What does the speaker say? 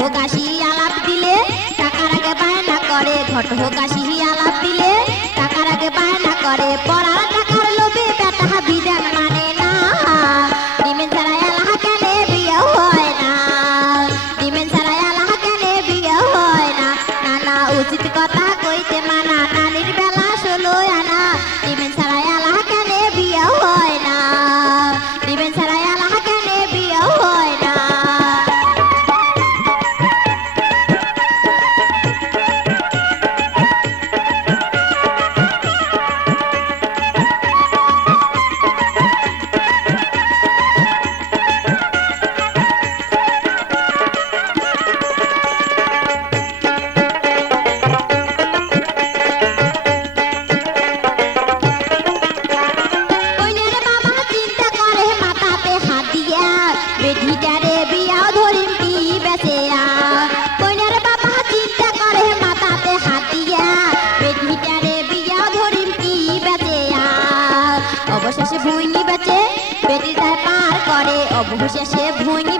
হোক আসি আলাপ দিলে টাকার আগে বায়না করে, ঘট হোক আসি আলাপ দিলে টাকার আগে বায়না করে। পড়ার টাকার লোভে বেটা বিধান মানে না, ডিমেন ছাড়া এলাহা কেনে বিয়ে হয় না, ডিমেন ছাড়া এলাহা কেনে বিয়ে হয় না। নানা উচিত কথা কইতে মানা, নানির বেলা 16 আনা, ডিমেন ছাড়া এলাহা কেনে বিয়ে হয় না, ডিমেন ছাড়া এলাহা কেনে বিয়ে হয় না। বেটিটারে বিয়া ধরিম কি বেচেয়া, কইনার বাবা চিন্তা করে মাথাতে হাত দিয়া, বেটিটারে বিয়া ধরিম কি বেচেয়া। অবশেষে ভুইনি বেচে বেটিটার পার করে, অবশেষে ভুইনি